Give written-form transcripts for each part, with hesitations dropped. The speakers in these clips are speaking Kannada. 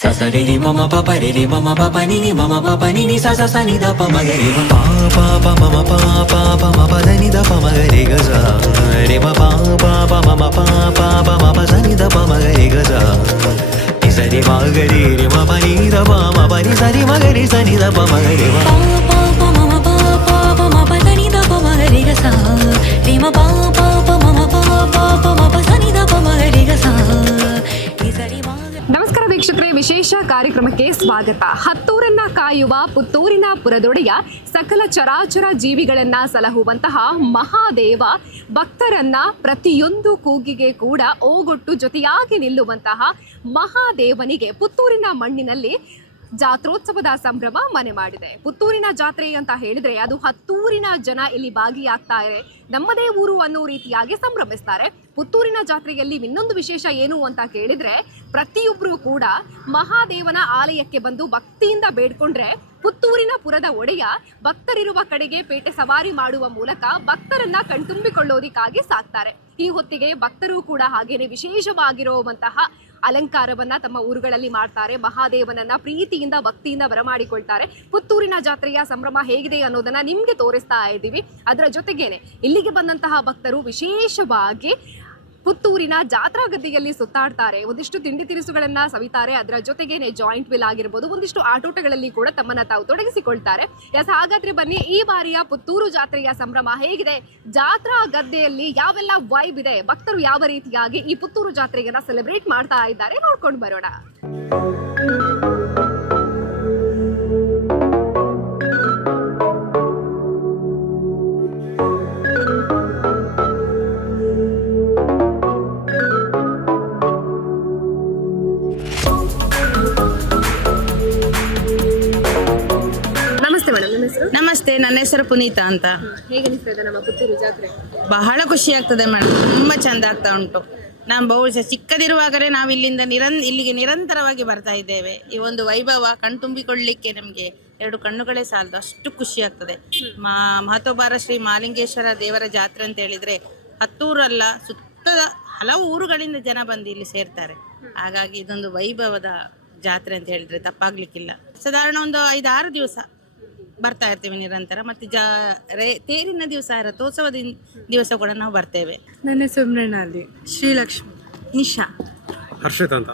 sa re re mama pa pa re re mama pa pa ni ni mama pa pa ni ni sa sa sa ni da pa ma ga re ma pa pa mama pa pa ma pa da ni da pa ma ga re ga sa re ma pa mama pa ma pa sa ni da pa ma ga re ga sa ni sa re ma ga re ma pa ni da pa ma pa ni sa re ma ga re sa ni da pa ma ga re ma pa mama pa ma pa da ni da pa ma ga re ga sa re ma pa mama pa ma pa sa ni da pa ma ga re ga sa ni sa re ma. ನಮಸ್ಕಾರ ವೀಕ್ಷಕರೇ, ವಿಶೇಷ ಕಾರ್ಯಕ್ರಮಕ್ಕೆ ಸ್ವಾಗತ. ಹತ್ತೂರನ್ನ ಕಾಯುವ ಪುತ್ತೂರಿನ ಪುರದೊಡೆಯ ಸಕಲ ಚರಾಚರ ಜೀವಿಗಳನ್ನ ಸಲಹುವಂತಹ ಮಹಾದೇವ ಭಕ್ತರನ್ನ ಪ್ರತಿಯೊಂದು ಕೂಗಿಗೆ ಕೂಡ ಓಗೊಟ್ಟು ಜೊತೆಯಾಗಿ ನಿಲ್ಲುವಂತಹ ಮಹಾದೇವನಿಗೆ ಪುತ್ತೂರಿನ ಮಣ್ಣಿನಲ್ಲಿ ಜಾತ್ರೋತ್ಸವದ ಸಂಭ್ರಮ ಮನೆ ಮಾಡಿದೆ. ಪುತ್ತೂರಿನ ಜಾತ್ರೆ ಅಂತ ಹೇಳಿದ್ರೆ ಅದು ಹತ್ತೂರಿನ ಜನ ಇಲ್ಲಿ ಭಾಗಿಯಾಗ್ತಾರೆ, ನಮ್ಮದೇ ಊರು ಅನ್ನೋ ರೀತಿಯಾಗಿ ಸಂಭ್ರಮಿಸ್ತಾರೆ. ಪುತ್ತೂರಿನ ಜಾತ್ರೆಯಲ್ಲಿ ಇನ್ನೊಂದು ವಿಶೇಷ ಏನು ಅಂತ ಕೇಳಿದ್ರೆ, ಪ್ರತಿಯೊಬ್ಬರು ಕೂಡ ಮಹಾದೇವನ ಆಲಯಕ್ಕೆ ಬಂದು ಭಕ್ತಿಯಿಂದ ಬೇಡ್ಕೊಂಡ್ರೆ ಪುತ್ತೂರಿನ ಪುರದ ಒಡೆಯ ಭಕ್ತರಿರುವ ಕಡೆಗೆ ಪೇಟೆ ಸವಾರಿ ಮಾಡುವ ಮೂಲಕ ಭಕ್ತರನ್ನ ಕಣ್ತುಂಬಿಕೊಳ್ಳೋದಿಕ್ಕಾಗಿ ಸಾಕ್ತಾರೆ. ಈ ಹೊತ್ತಿಗೆ ಭಕ್ತರು ಕೂಡ ಹಾಗೇನೆ ವಿಶೇಷವಾಗಿರುವಂತಹ ಅಲಂಕಾರವನ್ನ ತಮ್ಮ ಊರುಗಳಲ್ಲಿ ಮಾಡ್ತಾರೆ. ಮಹಾದೇವನನ್ನ ಪ್ರೀತಿಯಿಂದ ಭಕ್ತಿಯಿಂದ ಬರಮಾಡಿಕೊಳ್ತಾರೆ. ಪುತ್ತೂರಿನ ಜಾತ್ರೆಯ ಸಂಭ್ರಮ ಹೇಗಿದೆ ಅನ್ನೋದನ್ನ ನಿಮ್ಗೆ ತೋರಿಸ್ತಾ ಇದ್ದೀವಿ. ಅದರ ಜೊತೆಗೇನೆ ಇಲ್ಲಿಗೆ ಬಂದಂತಹ ಭಕ್ತರು ವಿಶೇಷವಾಗಿ ಪುತ್ತೂರಿನ ಜಾತ್ರಾ ಗದ್ದೆಯಲ್ಲಿ ಸುತ್ತಾಡ್ತಾರೆ, ಒಂದಿಷ್ಟು ತಿಂಡಿ ತಿನಿಸುಗಳನ್ನ ಸವಿತಾರೆ. ಅದರ ಜೊತೆಗೇನೆ ಜಾಯಿಂಟ್ ವಿಲ್ ಆಗಿರ್ಬೋದು, ಒಂದಿಷ್ಟು ಆಟೋಟಗಳಲ್ಲಿ ಕೂಡ ತಮ್ಮನ್ನ ತಾವು ತೊಡಗಿಸಿಕೊಳ್ತಾರೆ. ಹಾಗಾದ್ರೆ ಬನ್ನಿ, ಈ ಬಾರಿಯ ಪುತ್ತೂರು ಜಾತ್ರೆಯ ಸಂಭ್ರಮ ಹೇಗಿದೆ, ಜಾತ್ರಾ ಗದ್ದೆಯಲ್ಲಿ ಯಾವೆಲ್ಲ ವೈಬ್ ಇದೆ, ಭಕ್ತರು ಯಾವ ರೀತಿಯಾಗಿ ಈ ಪುತ್ತೂರು ಜಾತ್ರೆಯನ್ನ ಸೆಲೆಬ್ರೇಟ್ ಮಾಡ್ತಾ ಇದ್ದಾರೆ ನೋಡ್ಕೊಂಡು ಬರೋಣ. ನಮಸ್ತೆ, ನನ್ನ ಹೆಸರು ಪುನೀತಾ ಅಂತ. ಹೇಗೆ ಅನಿಸ್ತದೆ ನಮ್ಮ ಪುತ್ತೂರು ಜಾತ್ರೆ? ಬಹಳ ಖುಷಿ ಆಗ್ತದೆ ಮೇಡಮ್, ತುಂಬಾ ಚಂದ ಆಗ್ತಾ ಉಂಟು. ನಾವು ಬಹುಶಃ ಚಿಕ್ಕದಿರುವಾಗಲೇ ನಾವು ಇಲ್ಲಿಗೆ ನಿರಂತರವಾಗಿ ಬರ್ತಾ ಇದ್ದೇವೆ. ಈ ಒಂದು ವೈಭವ ಕಣ್ತುಂಬಿಕೊಳ್ಳಿಕ್ಕೆ ನಮಗೆ ಎರಡು ಕಣ್ಣುಗಳೇ ಸಾಲದು, ಅಷ್ಟು ಖುಷಿ ಆಗ್ತದೆ. ಮಹತೋಬಾರ ಶ್ರೀ ಮಹಾಲಿಂಗೇಶ್ವರ ದೇವರ ಜಾತ್ರೆ ಅಂತ ಹೇಳಿದ್ರೆ ಹತ್ತೂರಲ್ಲ, ಸುತ್ತದ ಹಲವು ಊರುಗಳಿಂದ ಜನ ಬಂದು ಇಲ್ಲಿ ಸೇರ್ತಾರೆ. ಹಾಗಾಗಿ ಇದೊಂದು ವೈಭವದ ಜಾತ್ರೆ ಅಂತ ಹೇಳಿದ್ರೆ ತಪ್ಪಾಗ್ಲಿಕ್ಕಿಲ್ಲ. ಸಾಧಾರಣ ಒಂದು 5-6 ದಿವಸ ಬರ್ತಾ ಇರ್ತೀವಿ ನಿರಂತರ. ಮತ್ತೆ ತೇರಿನ ದಿವಸ, ರಥೋತ್ಸವದ ದಿವಸ ಕೂಡ ನಾವು ಬರ್ತೇವೆ. ನನ್ನ ಹೆಸರು ಮೃಣಾಲಿ. ಶ್ರೀಲಕ್ಷ್ಮಿ. ನಿಶಾ. ಹರ್ಷಿತ್ ಅಂತ.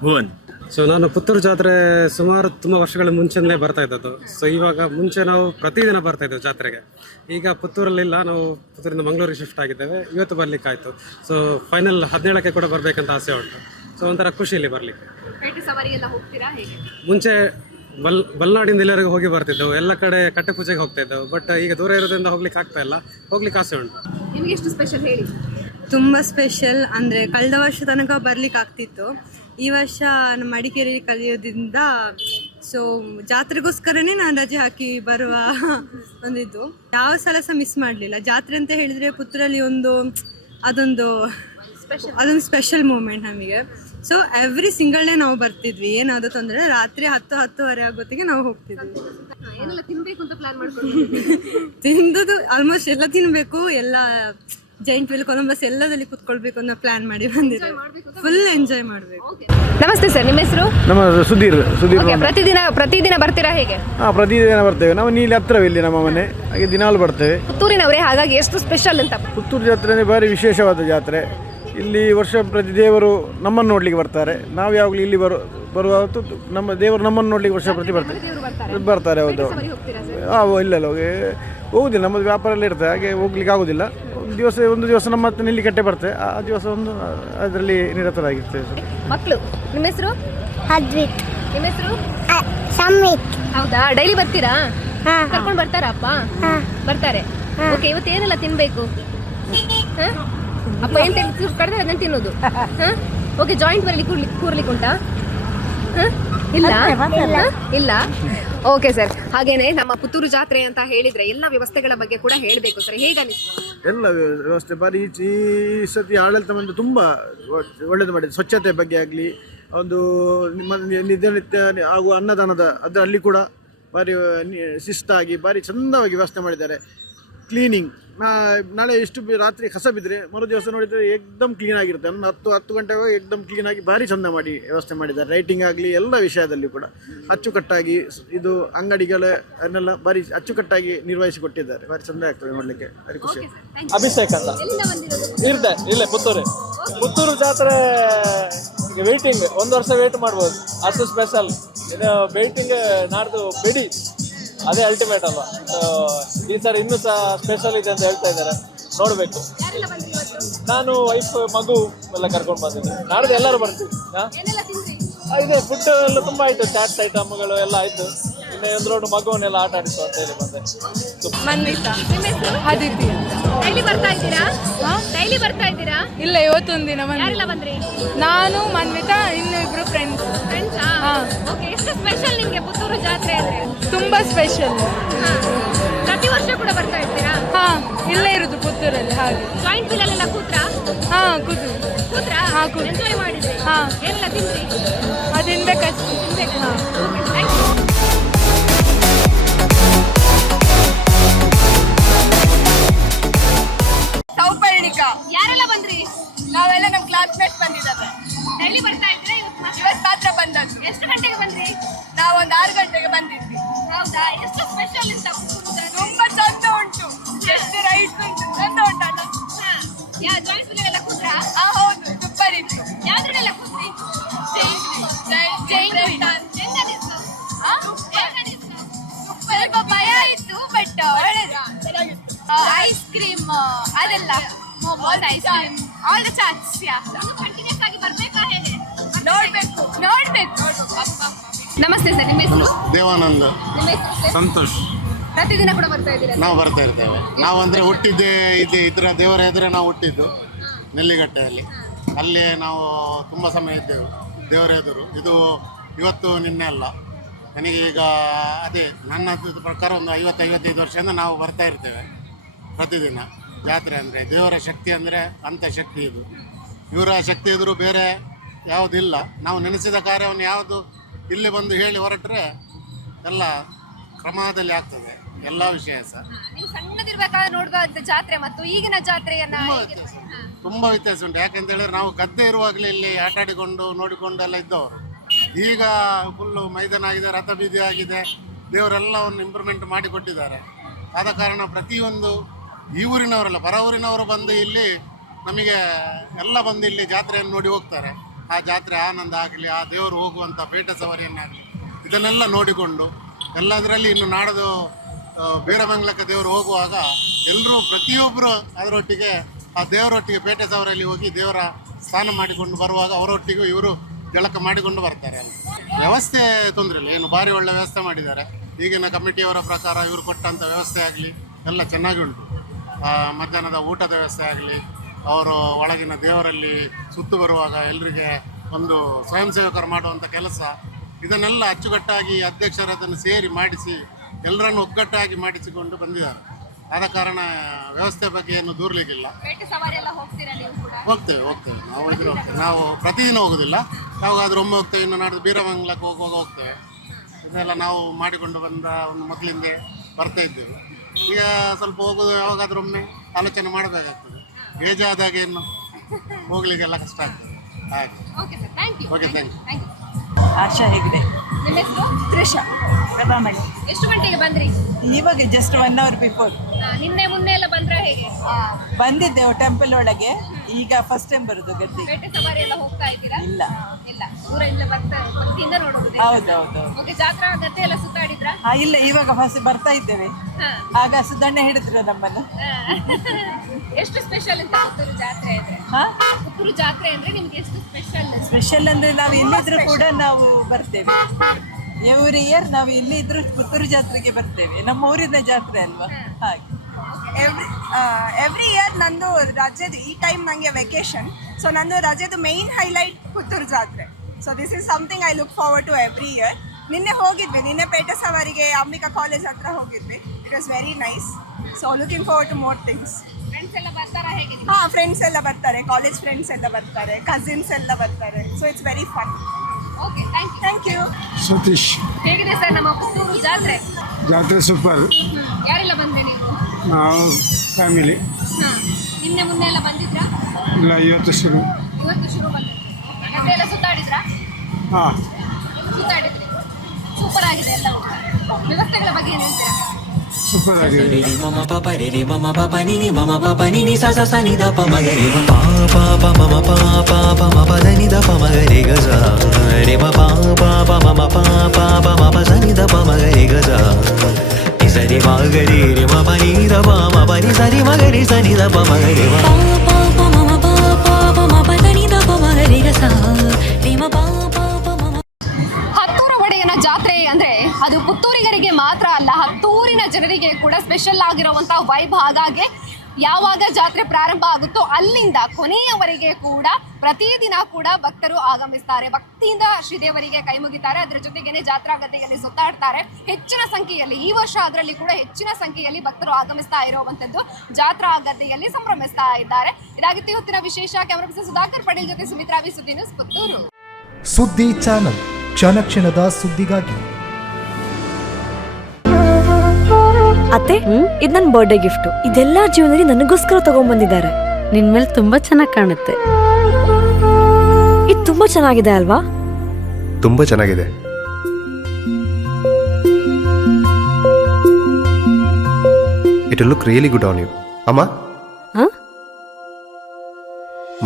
ಭುವನ್. ಸೊ ನಾನು ಪುತ್ತೂರು ಜಾತ್ರೆ ಸುಮಾರು ತುಂಬ ವರ್ಷಗಳ ಮುಂಚೆನೇ ಬರ್ತಾ ಇದ್ದದ್ದು. ಸೊ ಇವಾಗ ಮುಂಚೆ ನಾವು ಪ್ರತಿದಿನ ಬರ್ತಾ ಇದ್ದೇವೆ ಜಾತ್ರೆಗೆ. ಈಗ ಪುತ್ತೂರಲ್ಲಿಲ್ಲ, ನಾವು ಪುತ್ತೂರಿಂದ ಮಂಗಳೂರಿಗೆ ಶಿಫ್ಟ್ ಆಗಿದ್ದೇವೆ. ಇವತ್ತು ಬರ್ಲಿಕ್ಕಾಯ್ತು. ಸೊ ಫೈನಲ್ 17ಕ್ಕೆ ಕೂಡ ಬರಬೇಕಂತ ಆಸೆ ಉಂಟು. ಸೊ ಒಂಥರ ಖುಷಿ ಇಲ್ಲಿ ಬರಲಿಕ್ಕೆ. ಮುಂಚೆ ಬಲ್ನಾಡಿಂದ ಎಲ್ಲರಿಗೂ ಹೋಗಿ ಬರ್ತಿದ್ದೆವು, ಎಲ್ಲ ಕಡೆ ಕಟ್ಟೆ ಪೂಜೆಗೆ ಹೋಗ್ತಾ ಇದ್ದೆವು. ಬಟ್ ಈಗ ದೂರ ಇರೋದ್ರಿಂದ ಹೋಗ್ಲಿಕ್ಕೆ ಆಗ್ತಾ ಇಲ್ಲ. ಹೋಗ್ಲಿಕ್ಕೆ ಆಸೆ ಉಂಟು. ನಿಮಗೆ ಎಷ್ಟು ಸ್ಪೆಷಲ್ ಹೇಳಿ? ತುಂಬ ಸ್ಪೆಷಲ್ ಅಂದರೆ ಕಳೆದ ವರ್ಷ ತನಕ ಬರ್ಲಿಕ್ಕೆ ಆಗ್ತಿತ್ತು. ಈ ವರ್ಷ ನಮ್ಮ ಮಡಿಕೇರಿಯಲ್ಲಿ ಕಲಿಯೋದ್ರಿಂದ ಸೊ ಜಾತ್ರೆಗೋಸ್ಕರನೇ ನಾನು ರಜೆ ಹಾಕಿ ಬರುವ ಒಂದಿದ್ದು. ಯಾವ ಸಲ ಸಹ ಮಿಸ್ ಮಾಡಲಿಲ್ಲ. ಜಾತ್ರೆ ಅಂತ ಹೇಳಿದರೆ ಪುತ್ತೂರಲ್ಲಿ ಅದೊಂದು ಸ್ಪೆಷಲ್ ಮೂಮೆಂಟ್ ನಮಗೆ. ಸೊ ಎವ್ರಿ ಸಿಂಗಲ್ ಡೇ ನಾವು ಬರ್ತಿದ್ವಿ, ಏನಾದರೂ ತೊಂದರೆ ರಾತ್ರಿ 10-10:30 ಆಗೋತ್ತಿಗೆ ನಾವು ಹೋಗ್ತಿದ್ವಿ. ತಿಂದುದು ಆಲ್ಮೋಸ್ಟ್ ಎಲ್ಲ ತಿನ್ನಬೇಕು, ಎಲ್ಲ ಜೈಂಟ್ ವೀಲ್, ಕೊಲಂಬಸ್ ಎಲ್ಲದಲ್ಲಿ ಕುತ್ಕೊಳ್ಬೇಕು ಅನ್ನೋ ಪ್ಲಾನ್ ಮಾಡಿ ಬಂದಿದ್ದೀವಿ. ಫುಲ್ ಎಂಜಾಯ್ ಮಾಡಬೇಕು. ನಮಸ್ತೆ ಸರ್, ನಿಮ್ಮ ಹೆಸರು? ನಮ್ಮ ಸುಧೀರ್. ಪ್ರತಿದಿನ ಬರ್ತೀರಾ ಹೇಗೆ? ಪ್ರತಿದಿನ ಬರ್ತೇವೆ. ನಾವು ನೀಲಿ ಹತ್ರವಿಲ್ಲಿ ನಮ್ಮ ಮನೆ, ಹಾಗೆ ದಿನಾಲು ಬರ್ತೇವೆ. ಪುತ್ತೂರಿನವರೇ, ಹಾಗಾಗಿ ಎಷ್ಟು ಸ್ಪೆಷಲ್ ಅಂತ? ಪುತ್ತೂರು ಜಾತ್ರೆ ಭಾರಿ ವಿಶೇಷವಾದ ಜಾತ್ರೆ. ಇಲ್ಲಿ ವರ್ಷ ಪ್ರತಿ ದೇವರು ನಮ್ಮನ್ನು ನೋಡ್ಲಿಕ್ಕೆ ಬರ್ತಾರೆ. ನಾವು ಯಾವಾಗಲೂ ಇಲ್ಲಿ ಬರುವ ನಮ್ಮ ದೇವರು ನಮ್ಮನ್ನು ನೋಡ್ಲಿಕ್ಕೆ ವರ್ಷ ಪ್ರತಿ ಬರ್ತಾರೆ. ಹೌದು. ಇಲ್ಲ ಹೋಗುದಿಲ್ಲ, ನಮ್ಮದು ವ್ಯಾಪಾರ ಇರ್ತದೆ, ಹಾಗೆ ಹೋಗ್ಲಿಕ್ಕೆ ಆಗೋದಿಲ್ಲ. ಒಂದು ದಿವಸ ನಮ್ಮ ಹತ್ರ ನಿಲ್ಲಿಕಟ್ಟೆ ಬರ್ತೇವೆ, ಆ ದಿವಸ ಅದರಲ್ಲಿ ನಿರತರಾಗಿರ್ತೇವೆ. ಮಕ್ಕಳು, ನಿಮ್ಮ ಹೆಸರು? ಅದ್ವಿತ್. ನಿಮ್ಮ ಹೆಸರು? ಸಂವಿತ್. ಹೌದಾ, ಡೈಲಿ ಬರ್ತೀರಾ? ಕರ್ಕೊಂಡು ಬರ್ತಾರಾ ಅಪ್ಪ? ಬರ್ತಾರೆ. ಓಕೆ, ಇವತ್ತು ಏನೆಲ್ಲ ತಿನ್ಬೇಕು? ಅಪ್ಪ ಏನು ಕಡಿದ್ರೆ ಅದನ್ನ ತಿನ್ನೋದು. ಓಕೆ, ಜಾಯಿಂಟ್ ಬರಲಿ ಕೂರ್ಲಿಕ್ಕೆ ಉಂಟಾ? ಇಲ್ಲ. ಓಕೆ ಸರ್, ಹಾಗೇನೆ ನಮ್ಮ ಪುತ್ತೂರು ಜಾತ್ರೆ ಅಂತ ಹೇಳಿದ್ರೆ ಎಲ್ಲ ವ್ಯವಸ್ಥೆಗಳ ಬಗ್ಗೆ ಕೂಡ ಹೇಳಬೇಕು ಸರ್. ಹೇಗನ್ನಿಸ್ತು? ಎಲ್ಲ ವ್ಯವಸ್ಥೆ ಬಾರಿ ಈ ಸತಿ ಆಡಳಿತ ಮಂಡಳಿ ತುಂಬಾ ಒಳ್ಳೇದು ಮಾಡಿದೆ. ಸ್ವಚ್ಛತೆ ಬಗ್ಗೆ ಆಗಲಿ, ಒಂದು ದಿನನಿತ್ಯ ಆಗುವ ಅನ್ನದಾನದ ಅದರಲ್ಲಿ ಕೂಡ ಬಾರಿ ಶಿಸ್ತಾಗಿ ಬಾರಿ ಚಂದವಾಗಿ ವ್ಯವಸ್ಥೆ ಮಾಡಿದ್ದಾರೆ. ಕ್ಲೀನಿಂಗ್. ನಾಳೆ ಎಷ್ಟು ರಾತ್ರಿ ಕಸ ಬಿದ್ದರೆ ಮರು ದಿವಸ ನೋಡಿದರೆ ಏಕ್ದಮ್ ಕ್ಲೀನ್ ಆಗಿರುತ್ತೆ. 10 ಗಂಟೆಗೆ ಏಕ್ದಮ್ ಕ್ಲೀನಾಗಿ ಭಾರಿ ಚಂದ ಮಾಡಿ ವ್ಯವಸ್ಥೆ ಮಾಡಿದ್ದಾರೆ. ಲೈಟಿಂಗ್ ಆಗಲಿ ಎಲ್ಲ ವಿಷಯದಲ್ಲಿ ಕೂಡ ಅಚ್ಚುಕಟ್ಟಾಗಿ ಇದು ಅಂಗಡಿಗಳನ್ನೆಲ್ಲ ಭಾರಿ ಅಚ್ಚುಕಟ್ಟಾಗಿ ನಿರ್ವಹಿಸಿಕೊಟ್ಟಿದ್ದಾರೆ. ಭಾರಿ ಚಂದ ಆಗ್ತದೆ ನೋಡಲಿಕ್ಕೆ, ಭಾರಿ ಖುಷಿ. ಅಭಿಷೇಕ್ ಅಂತ ಇರ್ದೆ ಇಲ್ಲೇ ಪುತ್ತೂರು ಜಾತ್ರೆ ವೇಟಿಂಗ್ 1 ವರ್ಷ ವೇಟ್ ಮಾಡ್ಬೋದು, ಅಷ್ಟು ಸ್ಪೆಷಲ್. ಇದು ವೇಟಿಂಗ್ ನಾಡ್ದು ಬಿಡಿ, ಅದೇ ಅಲ್ಟಿಮೇಟ್ ಅಲ್ವಾ. ಈ ಸರಿ ಇನ್ನೂ ಸಹ ಸ್ಪೆಷಲ್ ಇದೆ ಅಂತ ಹೇಳ್ತಾ ಇದ್ದಾರೆ, ನೋಡಬೇಕು. ನಾನು ವೈಫ್ ಮಗು ಎಲ್ಲ ಕರ್ಕೊಂಡು ಬಂದಿದ್ದೆ. ನಾಡ್ದು ಎಲ್ಲರೂ ಬರ್ತೀವಿ. ಇದೆ ಫುಡ್ ಎಲ್ಲ ತುಂಬ ಆಯಿತು, ಚಾಟ್ಸ್ ಐಟಮ್ಗಳು ಎಲ್ಲ ಆಯಿತು. ಇನ್ನು ಒಂದು ಮಗುವನ್ನೆಲ್ಲ ಆಟ ಆಡಿಸು ಅಂತ ಹೇಳಿ ಬಂದೆ. ಡೈಲಿ ಬರ್ತಾ ಇದ್ದೀರಾ? ಡೈಲಿ ಬರ್ತಾ ಇದ್ದೀರಾ? ಇಲ್ಲ, ಇವತ್ತೊಂದು ದಿನ ಯಾರೆಲ್ಲ ಬಂದ್ರಿ? ನಾನು ಮನ್ವಿತಾ, ಇನ್ನು ಇಬ್ರು ಫ್ರೆಂಡ್ಸ್. ಓಕೆ, ಎಷ್ಟು ಸ್ಪೆಷಲ್ ನಿಮಗೆ ಪುತ್ತೂರು ಜಾತ್ರೆ ಅಂದ್ರೆ? ತುಂಬಾ ಸ್ಪೆಷಲ್. ಪ್ರತಿ ವರ್ಷ ಕೂಡ ಬರ್ತಾ ಇರ್ತೀರಾ? ಹಾ, ಇಲ್ಲೇ ಇರುದು ಪುತ್ತೂರಲ್ಲಿ. ಹಾಗೆ ಜಾಯಿಂಟ್ ವೀಲ್ ಅಲ್ಲೆಲ್ಲ ಕೂತ್ರಾ? ಹಾ, ಕೂತು. ಕೂತ್ರಾ? ಹಾ, ಕೂತು. ಎಂಜಾಯ್ ಮಾಡಿದ್ರಿ? ಹಾ. ಏನೆಲ್ಲ ತಿಂದ್ರಿ? ಅದು ತಿನ್ಬೇಕಷ್ಟೇ. ತಿನ್ಬೇಕಾ? Okay, thank you. ಸೌಪರ್ಣಿಕ. ಯಾರೆಲ್ಲ ಬಂದ್ರಿ? ನಾವೆಲ್ಲ ನಮ್ಮ ಕ್ಲಾಸ್ಮೇಟ್ಸ್ ಬಂದಿದ್ದಾರೆ. ಡೈಲಿ ಬರ್ತಾ ಇದ್ರೆ ಇವತ್ತು ಮಾತ್ರ ಬಂದದ್ದು. ಎಷ್ಟು ಗಂಟೆಗೆ ಬಂದ್ರಿ? ನಾವೊಂದು 6 ಗಂಟೆಗೆ ಬಂದಿದ್ವಿ. ಹೌದಾ? ಎಷ್ಟು ಸ್ಪೆಷಲ್ ಅಂತ ಪುತ್ತೂರು ಜಾತ್ರೆ? ತುಂಬಾ ಚಂದ ಉಂಟು, ಎಷ್ಟು ರೈಟ್ಸ್ ಉಂಟು, ಚಂದ ಉಂಟಲ್ಲ. ಯಾ ಜಾಯಿಂಟ್ ವೀಲ್ ಎಲ್ಲ ಕೂತ್ರಾ? ಹೌದು, ಸೂಪರ್ ಇತ್ತು. ಯಾವ್ದ್ರಲ್ಲೆಲ್ಲ ಕೂತ್ರಿ? ಹೆಂಗನಿಸ್ತು? ಸ್ವಲ್ಪ ಭಯ ಇತ್ತು, ಬಟ್ ಚೆನ್ನಾಗಿತ್ತು. ಐಸ್ ಕ್ರೀಮ್ ಅದೆಲ್ಲ, momos, ice cream, all the chats. Continuous ಆಗಿ ಬರ್ಬೇಕಾ ಹೇಗೆ? ನೋಡ್ಬೇಕು. ನಮಸ್ತೆ ಸರ್, ನಿಮ್ಮ ಹೆಸರು? ದೇವಾನಂದ. ನಿಮ್ಮ ಹೆಸರು ಸರ್? ಸಂತೋಷ್. ಪ್ರತಿದಿನ ಕೂಡ ಬರ್ತಾ ಇದ್ದೀರಾ? ನಾವು ಬರ್ತಾ ಇರ್ತೇವೆ. ನಾವು ಅಂದರೆ ಹುಟ್ಟಿದ್ದೇ ಇದರ ದೇವರ ಎದುರೇ ನಾವು ಹುಟ್ಟಿದ್ದು, ನೆಲ್ಲಿಗಟ್ಟೆಯಲ್ಲಿ. ಅಲ್ಲೇ ನಾವು ತುಂಬ ಸಮಯ ಇದ್ದೆವು ದೇವರ ಎದುರು. ಇದು ಇವತ್ತು ನಿನ್ನೆ ಅಲ್ಲ, ನನಗೆ ಈಗ ಅದೇ ನನ್ನ ಪ್ರಕಾರ ಒಂದು 50-55 ವರ್ಷದಿಂದ ನಾವು ಬರ್ತಾ ಇರ್ತೇವೆ ಪ್ರತಿದಿನ. ಜಾತ್ರೆ ಅಂದರೆ ದೇವರ ಶಕ್ತಿ, ಅಂದರೆ ಅಂಥ ಶಕ್ತಿ ಇದು. ಇವರ ಶಕ್ತಿ ಎದುರು ಬೇರೆ ಯಾವುದಿಲ್ಲ. ನಾವು ನೆನೆಸಿದ ಕಾರ್ಯವನ್ನು ಯಾವುದು ಇಲ್ಲಿ ಬಂದು ಹೇಳಿ ಹೊರಟ್ರೆ ಎಲ್ಲ ಕ್ರಮದಲ್ಲಿ ಆಗ್ತದೆ, ಎಲ್ಲ ವಿಷಯ ಸಹ. ನೀವು ಸಣ್ಣದಿರ್ಬೇಕಾದ್ರೆ ನೋಡುವಂತ ಜಾತ್ರೆ ಮತ್ತು ಈಗಿನ ಜಾತ್ರೆಯನ್ನ ತುಂಬ ವ್ಯತ್ಯಾಸ ಉಂಟು. ಯಾಕೆಂತ ಹೇಳಿದ್ರೆ ನಾವು ಗದ್ದೆ ಇರುವಾಗಲೇ ಇಲ್ಲಿ ಆಟ ಆಡಿಕೊಂಡು ನೋಡಿಕೊಂಡು ಎಲ್ಲ ಇದ್ದವರು. ಈಗ ಫುಲ್ಲು ಮೈದಾನ ಆಗಿದೆ, ರಥ ಬೀದಿ ಆಗಿದೆ, ದೇವರೆಲ್ಲವನ್ನು ಇಂಪ್ರೂವ್ಮೆಂಟ್ ಮಾಡಿಕೊಟ್ಟಿದ್ದಾರೆ. ಆದ ಕಾರಣ ಪ್ರತಿಯೊಂದು ಈ ಊರಿನವರೆಲ್ಲ ಪರ ಊರಿನವರು ಬಂದು ಇಲ್ಲಿ ನಮಗೆ ಎಲ್ಲ ಬಂದು ಇಲ್ಲಿ ಜಾತ್ರೆಯನ್ನು ನೋಡಿ ಹೋಗ್ತಾರೆ. ಆ ಜಾತ್ರೆ ಆನಂದ ಆಗಲಿ, ಆ ದೇವರು ಹೋಗುವಂಥ ಪೇಟೆ ಸವಾರಿಯನ್ನಾಗಲಿ, ಇದನ್ನೆಲ್ಲ ನೋಡಿಕೊಂಡು ಎಲ್ಲದರಲ್ಲಿ ಇನ್ನು ನಾಡದು ಬೀರಮಂಗಲಕ್ಕೆ ದೇವರು ಹೋಗುವಾಗ ಎಲ್ಲರೂ ಪ್ರತಿಯೊಬ್ಬರು ಅದರೊಟ್ಟಿಗೆ ಆ ದೇವರೊಟ್ಟಿಗೆ ಪೇಟೆ ಸವಾರಿಯಲ್ಲಿ ಹೋಗಿ ದೇವರ ಸ್ನಾನ ಮಾಡಿಕೊಂಡು ಬರುವಾಗ ಅವರೊಟ್ಟಿಗೂ ಇವರು ಜಳಕ ಮಾಡಿಕೊಂಡು ಬರ್ತಾರೆ. ಅಲ್ಲಿ ವ್ಯವಸ್ಥೆ ತೊಂದರೆ ಇಲ್ಲ, ಏನು ಭಾರಿ ಒಳ್ಳೆ ವ್ಯವಸ್ಥೆ ಮಾಡಿದ್ದಾರೆ. ಈಗಿನ ಕಮಿಟಿಯವರ ಪ್ರಕಾರ ಇವರು ಕೊಟ್ಟಂಥ ವ್ಯವಸ್ಥೆ ಆಗಲಿ ಎಲ್ಲ ಚೆನ್ನಾಗಿ ಉಂಟು. ಮಧ್ಯಾಹ್ನದ ಊಟದ ವ್ಯವಸ್ಥೆ ಆಗಲಿ, ಅವರು ಒಳಗಿನ ದೇವರಲ್ಲಿ ಸುತ್ತು ಬರುವಾಗ ಎಲ್ಲರಿಗೆ ಒಂದು ಸ್ವಯಂ ಸೇವಕರು ಮಾಡುವಂಥ ಕೆಲಸ, ಇದನ್ನೆಲ್ಲ ಅಚ್ಚುಕಟ್ಟಾಗಿ ಅಧ್ಯಕ್ಷರು ಅದನ್ನು ಸೇರಿ ಮಾಡಿಸಿ ಎಲ್ಲರನ್ನು ಒಗ್ಗಟ್ಟಾಗಿ ಮಾಡಿಸಿಕೊಂಡು ಬಂದಿದ್ದಾರೆ. ಆದ ಕಾರಣ ವ್ಯವಸ್ಥೆ ಬಗ್ಗೆ ಏನು ದೂರಲಿಕ್ಕಿಲ್ಲ. ಹೋಗ್ತೇವೆ ನಾವು ಪ್ರತಿದಿನ ಹೋಗೋದಿಲ್ಲ, ಯಾವಾಗಾದ್ರೂ ಒಮ್ಮೆ ಹೋಗ್ತೇವೆ. ಇನ್ನು ನಾಡ್ದು ಬೀರಮಂಗಲಕ್ಕೆ ಹೋಗುವಾಗ ಹೋಗ್ತೇವೆ. ಇದನ್ನೆಲ್ಲ ನಾವು ಮಾಡಿಕೊಂಡು ಬಂದ ಒಂದು ಮೊದಲಿಂದ ಬರ್ತಾ ಇದ್ದೇವೆ. ಈಗ ಸ್ವಲ್ಪ ಹೋಗೋದು ಯಾವಾಗಾದ್ರೂ ಒಮ್ಮೆ ಆಲೋಚನೆ ಮಾಡಬೇಕಾಗ್ತದೆ. ಏಜ್ ಆದಾಗ ಏನು ಹೋಗ್ಲಿಕ್ಕೆಲ್ಲ ಕಷ್ಟ ಆಗ್ತದೆ. ಹಾಗೆ ಓಕೆ, ಥ್ಯಾಂಕ್ ಯು. ಆಶಾ ಹೆಗ್ಡೆ. ನಿಮ್ಮ ಹೆಸರು? ತ್ರಿಷಾ ಪ್ರಭಾಮಣಿ. ಎಷ್ಟು ಗಂಟೆಗೆ ಬಂದ್ರಿ? ಇವಾಗ ಜಸ್ಟ್ 1 hour ಬಿಫೋರ್. ನಿನ್ನೆ ಮೊನ್ನೆ ಎಲ್ಲ ಬಂದ್ರೆ ಹೇಗೆ? ಬಂದಿದ್ದೆವು ಟೆಂಪಲ್ ಒಳಗೆ. ಈಗ ಫಸ್ಟ್ ಟೈಮ್ ಬರುದು ಗದ್ದೆ. ಪೇಟೆ ಸವಾರಿ ಎಲ್ಲ ಹೋಗ್ತಾ ಇದ್ದೀರಾ? ಇಲ್ಲ, ಊರಿಂದ ಭಕ್ತಿಯಿಂದ ನೋಡೋದು. ಹೌದೌದು. ಓಕೆ, ಜಾತ್ರಾ ಗದ್ದೆ ಎಲ್ಲ ಸುತ್ತಾಡಿದ್ರಾ? ಇಲ್ಲ, ಇವಾಗ ಫಸ್ಟ್ ಬರ್ತಾ ಇದ್ದೇವೆ. ಆಗ ಸುದಣ್ಣ ಹಿಡಿದ್ರು ನಮ್ಮನ್ನು. ಎಷ್ಟು ಸ್ಪೆಷಲ್ ಅಂತ ಪುತ್ತೂರು ಜಾತ್ರೆ ಅಂದ್ರೆ? ಪುತ್ತೂರು ಜಾತ್ರೆ ಅಂದ್ರೆ ನಿಮ್ಗೆ ಎಷ್ಟು ಸ್ಪೆಷಲ್? ಸ್ಪೆಷಲ್ ಅಂದ್ರೆ ನಾವು ಎಲ್ಲಿದ್ರು ಕೂಡ ನಾವು ಬರ್ತೇವೆ. ಎವ್ರಿ ಇಯರ್ ನಾವು ಇಲ್ಲಿದ್ರು ಪುತ್ತೂರು ಜಾತ್ರೆಗೆ ಬರ್ತೇವೆ. ನಮ್ಮ ಊರಿನ ಜಾತ್ರೆ ಅಲ್ವಾ, ಹಾಗೆ. ಎವ್ರಿ ಇಯರ್ ನಂದು ರಜೆದು ಈ ಟೈಮ್ ನನಗೆ ವೆಕೇಶನ್. ಸೊ ನಂದು ರಜೆದು ಮೇಯ್ನ್ ಹೈಲೈಟ್ ಪುತ್ತೂರು ಜಾತ್ರೆ. So this is something I look forward to every year. ನಿನ್ನೆ ಹೋಗಿದ್ವಿ, ನಿನ್ನೆ ಪೇಟೆ ಸವಾರಿಗೆ ಅಂಬಿಕಾ ಕಾಲೇಜ್ ಹತ್ರ ಹೋಗಿದ್ವಿ. It was very nice. So looking forward to more things. Friends ಎಲ್ಲ ಬರ್ತಾರಾ ಹೇಗೆ? ಫ್ರೆಂಡ್ಸ್ ಎಲ್ಲ ಬರ್ತಾರೆ, ಕಾಲೇಜ್ ಫ್ರೆಂಡ್ಸ್ ಎಲ್ಲ ಬರ್ತಾರೆ, ಕಸಿನ್ಸ್ ಎಲ್ಲ ಬರ್ತಾರೆ. So it's very fun. Okay, thank you. Satish. ಹೇಗಿದೆ ಸರ್ ನಮ್ಮ ಪುತ್ತೂರು ಜಾತ್ರೆ? ಜಾತ್ರೆ ಸೂಪರ್. ಯಾರೆಲ್ಲ ಬಂದ್ರೆ ನೀವು? ನಾವು ಫ್ಯಾಮಿಲಿ ನಿನ್ನೆ ಮೊನ್ನೆ ಎಲ್ಲ ಬಂದಿದ್ರಾ? ಇಲ್ಲ ಇವತ್ತು ಶುರು. ಇವತ್ತು ಶುರು ಬಂದಿದ್ರು. ಗದ್ದೆ ಎಲ್ಲ ಸುತ್ತಾಡಿದ್ರಾ? ಹಾಂ, ಸುತ್ತಾಡಿದ್ರಿ. ಸೂಪರ್ ಆಗಿದೆ ಎಲ್ಲ. ವ್ಯವಸ್ಥೆಗಳ ಬಗ್ಗೆ ಏನು ಹೇಳ್ತೀರಾ? ಸೂಪರ್ ಆಗಿದೆ. रे मम पप रे रे मम पप नि नि मम पप नि नि सा सा सा नि द प म ग रे म पा पा प मम पा पा प म प द नि द प म ग रे ग सा रे म पा पा प मम पा पा प म प स नि द प म ग रे ग सा नि स रे म ग रे रे म प नि द प म प नि स रे म ग रे स नि द प म ग रे म पा पा प मम पा पा प म प द नि द प म ग रे ग सा रे म पा पा प मम. ಹತ್ತೂರ ಒಡೆಯನ ಜಾತ್ರೆ ಅಂದ್ರೆ ಅದು ಪುತ್ತೂರಿಗರಿಗೆ ಮಾತ್ರ ಅಲ್ಲ, ಹತ್ತೂರಿನ ಜನರಿಗೆ ಕೂಡ ಸ್ಪೆಷಲ್ ಆಗಿರುವಂತಹ ವೈಬ್. ಹಾಗಾಗಿ ಯಾವಾಗ ಜಾತ್ರೆ ಪ್ರಾರಂಭ ಆಗುತ್ತೋ ಅಲ್ಲಿಂದ ಕೊನೆಯವರೆಗೆ ಕೂಡ ಪ್ರತಿದಿನ ಕೂಡ ಭಕ್ತರು ಆಗಮಿಸ್ತಾರೆ. ಭಕ್ತಿಯಿಂದ ಶ್ರೀದೇವರಿಗೆ ಕೈ ಮುಗಿತಾರೆ. ಅದರ ಜೊತೆಗೇನೆ ಜಾತ್ರಾ ಗದ್ದೆಯಲ್ಲಿ ಸುತ್ತಾಡ್ತಾರೆ. ಹೆಚ್ಚಿನ ಸಂಖ್ಯೆಯಲ್ಲಿ ಈ ವರ್ಷ ಅದರಲ್ಲಿ ಕೂಡ ಹೆಚ್ಚಿನ ಸಂಖ್ಯೆಯಲ್ಲಿ ಭಕ್ತರು ಆಗಮಿಸ್ತಾ ಇರುವಂತದ್ದು ಜಾತ್ರಾ ಗದ್ದೆಯಲ್ಲಿ ಸಂಭ್ರಮಿಸ್ತಾ ಇದ್ದಾರೆ. ಇದಾಗಿತ್ತು ಇವತ್ತಿನ ವಿಶೇಷ. ಕ್ಯಾಮರಾ ಪರ್ಸನ್ ಸುಧಾಕರ್ ಪಟೇಲ್ ಜೊತೆ ಸುಮಿತ್ರಾ ವಿ, ಸುದ್ದಿ ನ್ಯೂಸ್, ಪುತ್ತೂರು. ಸುದ್ದಿ ಚಾನಲ್, ಕ್ಷಣ ಕ್ಷಣದ ಸುದ್ದಿಗಾಗಿ. ಅತ್ತೆ, ಇದು ನನ್ನ ಬರ್ಡೇ ಗಿಫ್ಟ್. ಇದೆಲ್ಲ ಜೀವನದಲ್ಲಿ ನನಗೋಸ್ಕರ ತಗೊಂಡ್ಬಂದಿದ್ದಾರೆ. ನಿನ್ ಮೇಲೆ ತುಂಬಾ ಚೆನ್ನಾಗಿ ಕಾಣುತ್ತೆ. ಇದು ತುಂಬಾ ಚೆನ್ನಾಗಿದೆ ಅಲ್ವಾ? ತುಂಬಾ ಚೆನ್ನಾಗಿದೆ. It will look really good on you. ಅಮ್ಮ,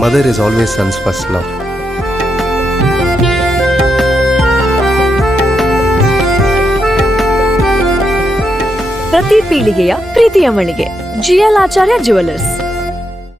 mother is always son's first love. ಪ್ರತಿ ಪೀಳಿಗೆಯ ಪ್ರೀತಿಯ ಮಳಿಗೆ GL ಆಚಾರ್ಯ ಜುವೆಲ್ಲರ್ಸ್.